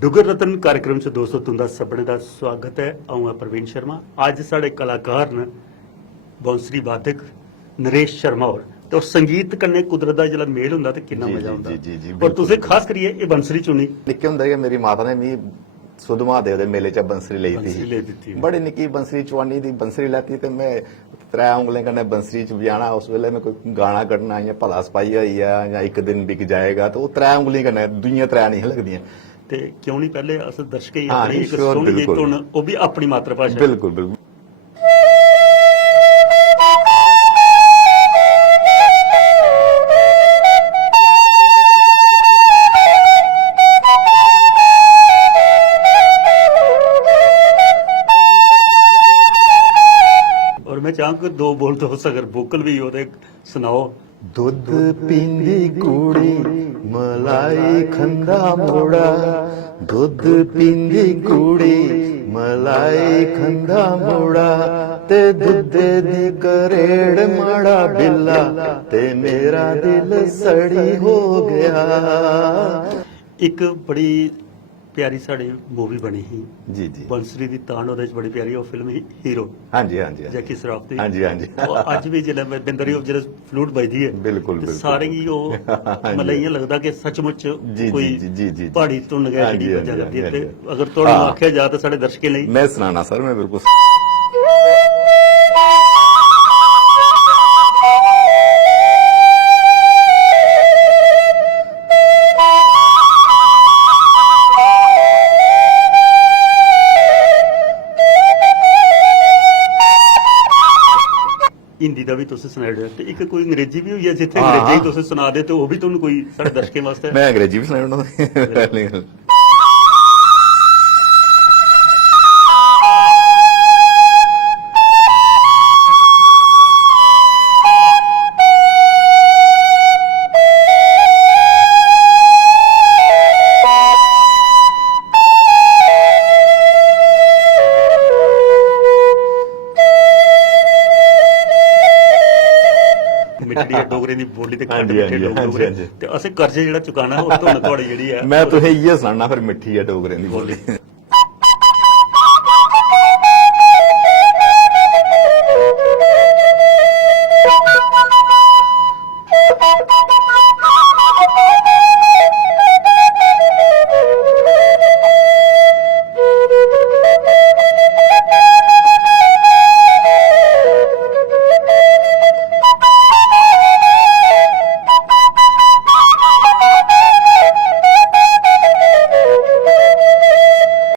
डुगर रतन कार्यक्रम च दोस्तों तुंदा सभनें दा स्वागत है। अऊं है प्रवीण शर्मा। अज साढ़े कलाकार न बांसुरी वादक नरेश शर्मा होर तो संगीत कन्नै कुदरत दा जिहड़ा मेल हुंदा ते किन्ना मजा हुंदा। जी, और तुसें खास करियै एह् बंसरी चुनी। निक्के हुंदे गै मेरी माता ने मी सुध महादेव दे मेले च बंसरी लेई बंसरी लेई थी दित्ती। बड़ी निक्की बंसरी चवानी दी बंसरी लैती ते मैं त्रै उंगलें कन्नै बंसरी च बजाना। उस वेले मैं कोई गाना कड्ढना इ'यां भला सपाई होई गेआ जां इक दिन बिक जाएगा तो ओह् त्रै उंगलियां कन्नै दूइयां त्रै नहीं लगदियां। ते क्यों नहीं पहले अस दर्शकें गी हाँ, अपनी इक श्योर, सोहनी जेही बिल्कुल। धुन ओह् भी अपनी मातृभाशा बिल्कुल बिल्कुल और मैं चाहां कि दो बोल तो अगर वोकल भी हो ते सुनाओ। दुध पींदी कुड़ी मलाई खंदा मोड़ा दुध पींदी कुड़ी मलाई खंदा मोड़ा ते दुधे दी करेड़ माड़ा बिल्ला ते मेरा दिल सड़ी हो गया। एक बड़ी प्यारी साड़ी मूवी बनी ही जी जी बंसरी दी तान ओहदे च बड़ी प्यारी ओह फिल्म ही हीरो हाँ जी हाँ जी जैकी श्रॉफ दी। हाँ जी हाँ जी ओह अज भी जिसलै मैं बिंदरी जिसलै फ्लूट बजदी है बिल्कुल, ते बिल्कुल। सारे गी ओह हाँ मतलब जी। इ'यां लगदा कि सचमुच जी, कोई जी, जी, जी, जी। प्हाड़ी धुन गै हाँ जेह्ड़ी जी, हाँ बज्जा जी, करदी है। हाँ ते जी। अगर तुहानू हाँ। आखेआ जा ते साढ़े दर्शकें लेई मैं सुनाना सर मैं बिल्कुल हिंदी दा भी तुसें सनाई ओड़ेआ ते इक कोई अंग्रेजी भी होई है जित्थे हाँ। अंग्रेजी तुसें सुना दे ते ओह भी तुहानू कोई साढ़े दर्शकें वास्ते मैं अंग्रेजी भी सुनाई मिठड़ी है डोगरे दी बोली ते हाँ खंड जी, हाँ मिठे जी, हाँ जी, डोगरे हाँ जी। ते असें कर्जे जेह्ड़ा चुकाना ओह तुहानू तुहाड़ी जेह्ड़ी है मैं तुसें इ'यै सनाना फिर मिट्ठी ऐ डोगरें दी बोली। बोली